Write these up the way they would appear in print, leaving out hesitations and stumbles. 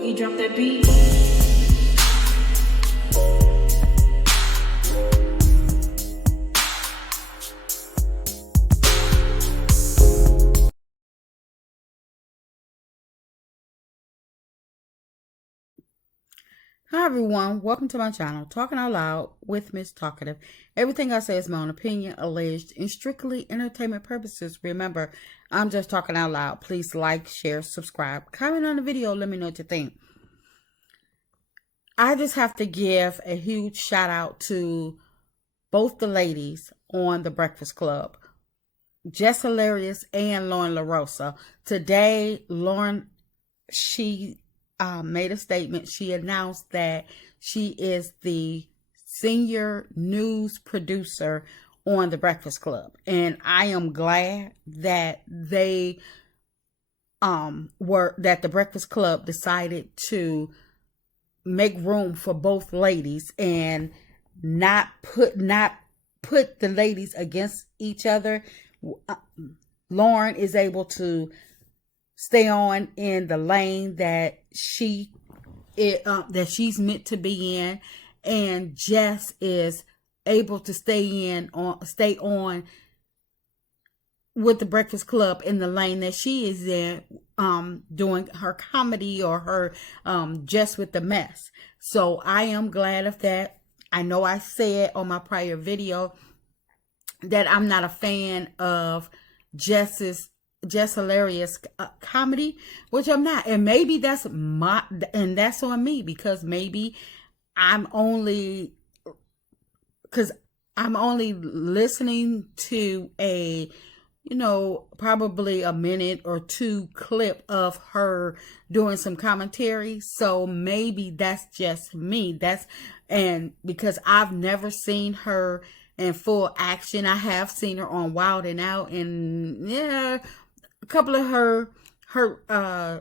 Boogie, drop that beat. Hi everyone, welcome to my channel, Talking Out Loud with Miss Talkative. Everything I say is my own opinion, alleged, and strictly entertainment purposes. Remember, I'm just talking out loud. Please like, share, subscribe, comment on the video, let me know what you think. I just have to give a huge shout out to both the ladies on the Breakfast Club, JESS Hilarious and LOREN Lorosa. Today, LOREN, she made a statement. She announced that she is the senior news producer on the Breakfast Club, and I am glad that the Breakfast Club decided to make room for both ladies and not put the ladies against each other. LOREN is able to stay on in the lane that she's meant to be in, and JESS is able to stay on with the Breakfast Club in the lane that she is in, doing her comedy or her Just with the Mess. So I am glad of that. I know I said on my prior video that I'm not a fan of JESS Hilarious comedy, which I'm not, and maybe that's on me, because maybe I'm only listening to a probably a minute or two clip of her doing some commentary. So maybe that's just me. And because I've never seen her in full action. I have seen her on Wild and Out, and yeah, a couple of her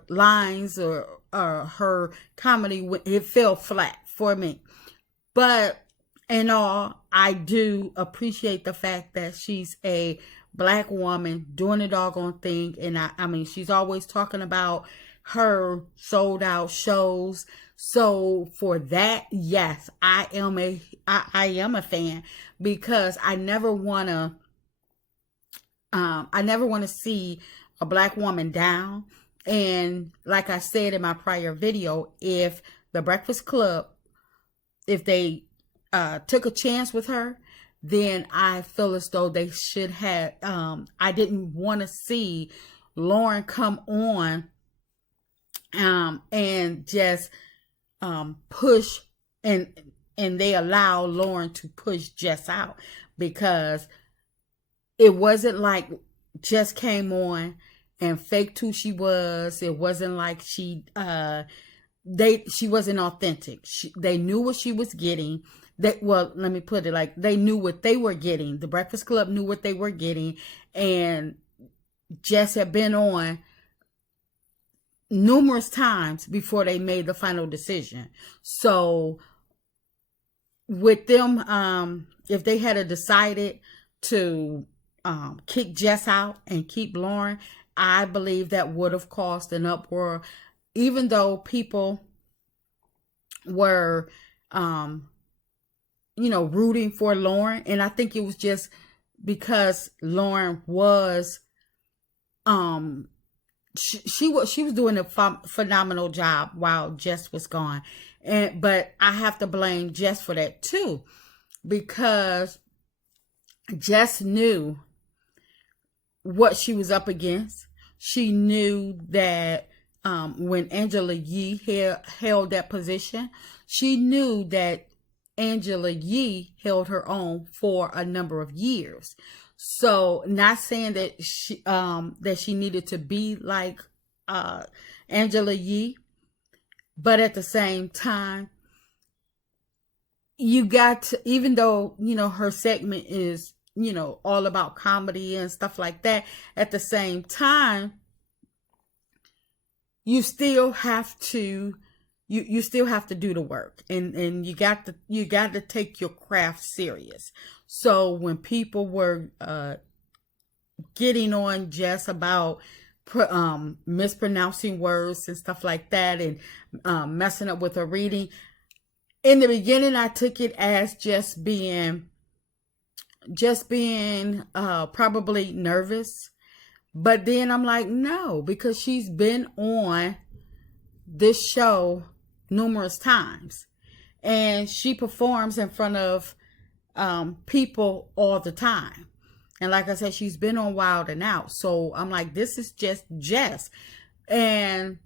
lines or her comedy, it fell flat for me. But in all, I do appreciate the fact that she's a Black woman doing the doggone thing. And I mean, she's always talking about her sold out shows. So for that, yes, I am a fan, because I never want to see a Black woman down. And like I said in my prior video, if the Breakfast Club, if they took a chance with her, then I feel as though they should have. I didn't want to see LOREN come on and just push, and they allow LOREN to push JESS out, because it wasn't like JESS came on and faked who she was. It wasn't like she wasn't authentic. They knew what she was getting. Well, let me put it like, they knew what they were getting. The Breakfast Club knew what they were getting, and JESS had been on numerous times before they made the final decision. So with them, if they had decided to kick JESS out and keep LOREN, I believe that would have caused an uproar, even though people were rooting for LOREN. And I think it was just because LOREN was she was doing a phenomenal job while JESS was gone. But I have to blame JESS for that too, because JESS knew what she was up against. She knew that when Angela Yee held that position, she knew that Angela Yee held her own for a number of years. So, not saying that she needed to be like Angela Yee, but at the same time, you got to, even though her segment is all about comedy and stuff like that, at the same time, you still have to you still have to do the work, and you got to take your craft serious. So when people were getting on JESS about mispronouncing words and stuff like that, and messing up with her reading. In the beginning, I took it as just being probably nervous. But then I'm like, no, because she's been on this show numerous times, and she performs in front of people all the time. And like I said, she's been on Wild and Out. So I'm like, this is just Jess. And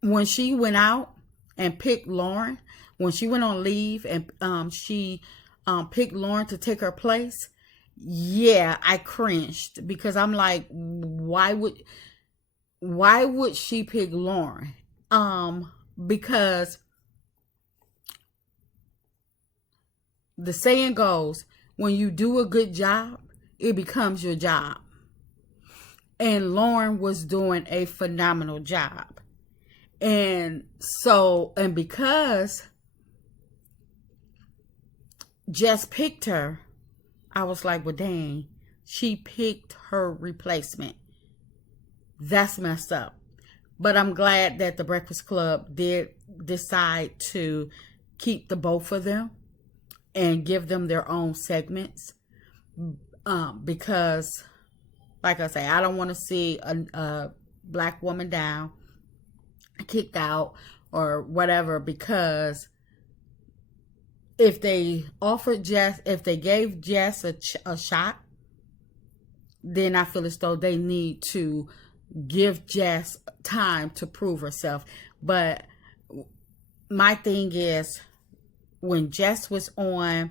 when she went out and picked Lauren, when she went on leave and she picked Lauren to take her place, yeah, I cringed, because I'm like, why would she pick Lauren? Because the saying goes, when you do a good job, it becomes your job. And Lauren was doing a phenomenal job. And because Jess picked her, I was like, well, dang, she picked her replacement. That's messed up. But I'm glad that the Breakfast Club did decide to keep the both of them and give them their own segments, because, like I say, I don't want to see a black woman down, kicked out, or whatever, because if they gave Jess a shot, then I feel as though they need to give Jess time to prove herself. But my thing is, when Jess was on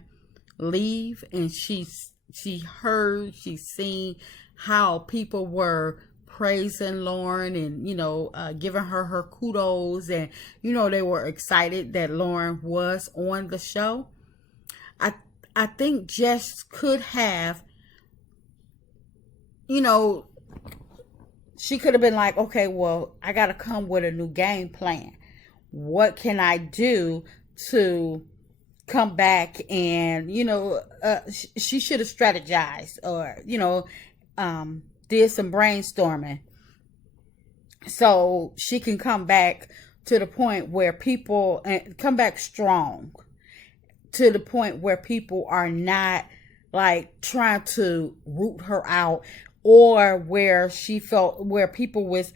leave and she seen how people were praising Lauren and, giving her kudos, and, they were excited that Lauren was on the show. I think Jess could have, she could have been like, okay, well, I got to come with a new game plan. What can I do to come back? And, she should have strategized, or, did some brainstorming, so she can come back to the point where people, and come back strong, to the point where people are not like trying to root her out, or where people was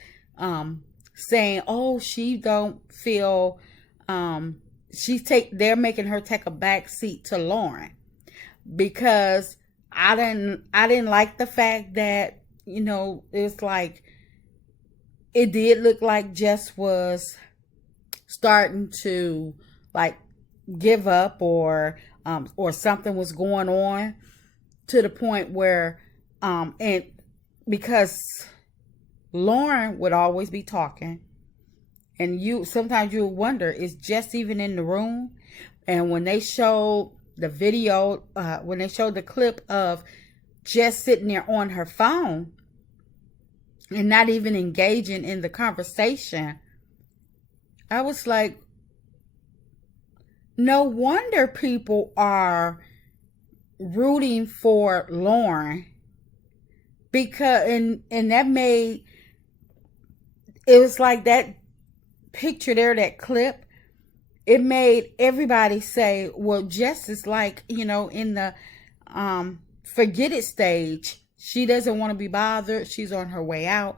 saying, oh, she don't feel, they're making her take a back seat to Lauren. Because I didn't like the fact that, it's like, it did look like Jess was starting to like give up, or something was going on, to the point where, and because Lauren would always be talking, and sometimes you wonder, is Jess even in the room? And when they showed the video, when they showed the clip of Jess sitting there on her phone and not even engaging in the conversation, I was like, no wonder people are rooting for Lauren, because and that made, it was like that picture there, that clip, it made everybody say, well, Jess is like, in the forget it stage. She doesn't want to be bothered. She's on her way out.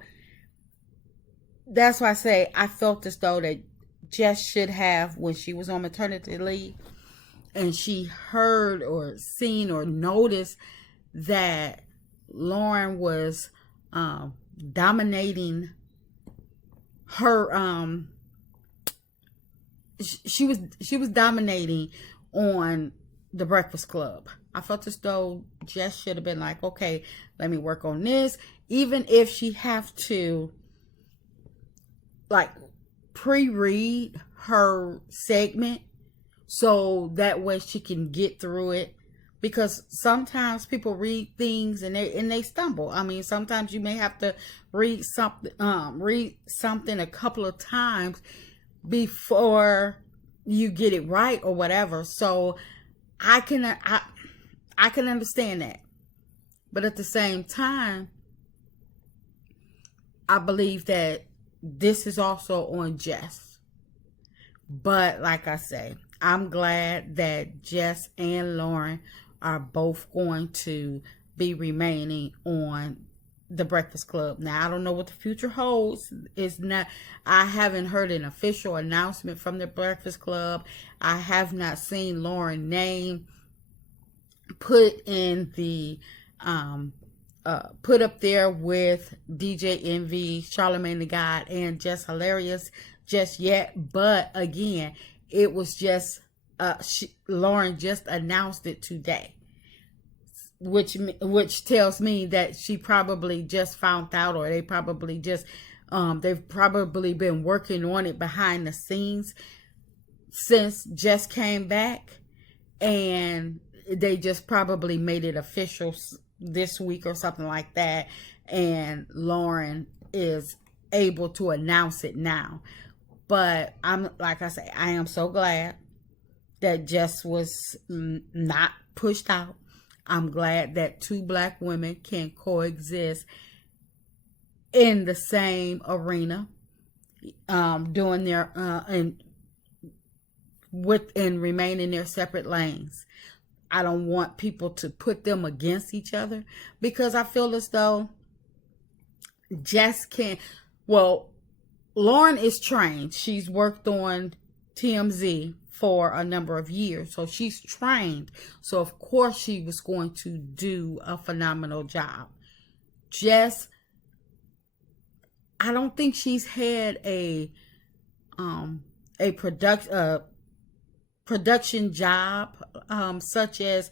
That's why I say I felt as though that Jess should have, when she was on maternity leave and she heard or seen or noticed that Lauren was dominating her, she was dominating on the Breakfast Club. I felt as though Jess should have been like, okay, let me work on this. Even if she have to like pre-read her segment, so that way she can get through it. Because sometimes people read things and they stumble. I mean, sometimes you may have to read something a couple of times before you get it right or whatever. So I can understand that. But at the same time, I believe that this is also on JESS. But like I say, I'm glad that JESS and LOREN are both going to be remaining on the Breakfast Club. Now, I don't know what the future holds. I haven't heard an official announcement from the Breakfast Club. I have not seen LOREN's name put in the put up there with DJ Envy, Charlamagne the God, and Just Hilarious just yet. But again, it was just LOREN just announced it today, which tells me that she probably just found out, or they probably just they've probably been working on it behind the scenes since JESS came back, and they just probably made it official this week or something like that, and LOREN is able to announce it now. But like I say, I am so glad that JESS was not pushed out. I'm glad that two Black women can coexist in the same arena, doing their and remain in their separate lanes. I don't want people to put them against each other, because I feel as though JESS can't. Well, LOREN is trained. She's worked on TMZ for a number of years, so she's trained. So of course she was going to do a phenomenal job. JESS, I don't think she's had a production job, such as,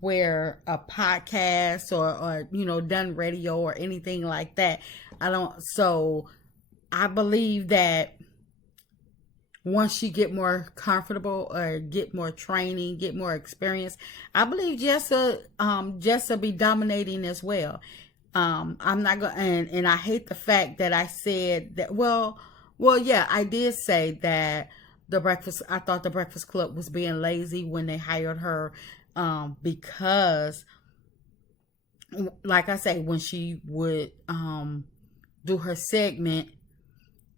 where a podcast or done radio or anything like that. So I believe that once she get more comfortable or get more training, get more experience, I believe JESS will be dominating as well. I'm not going, and I hate the fact that I said that. Well, yeah, I did say that I thought the Breakfast Club was being lazy when they hired her, because, like I say, when she would do her segment,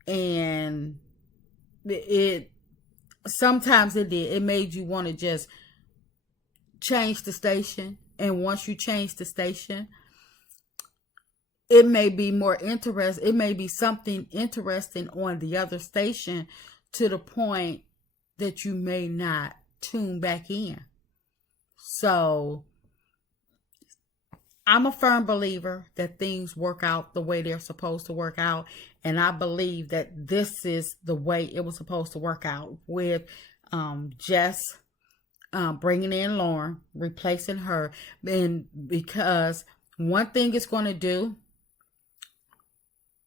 and sometimes it made you want to just change the station, and once you change the station, it may be more interesting. It may be something interesting on the other station, to the point that you may not tune back in. So I'm a firm believer that things work out the way they're supposed to work out. And I believe that this is the way it was supposed to work out, with JESS bringing in LOREN, replacing her. And because one thing it's going to do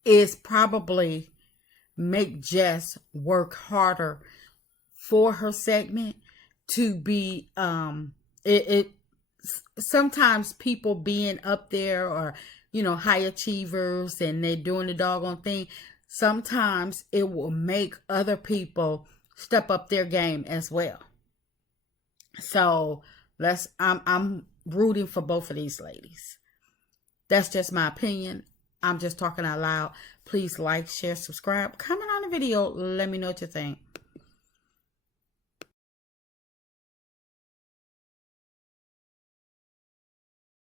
is probably make JESS work harder for her segment to be sometimes people being up there, or high achievers, and they're doing the doggone thing, sometimes it will make other people step up their game as well. So I'm rooting for both of these ladies. That's just my opinion. I'm just talking out loud. Please like, share, subscribe, comment on the video. Let me know what you think.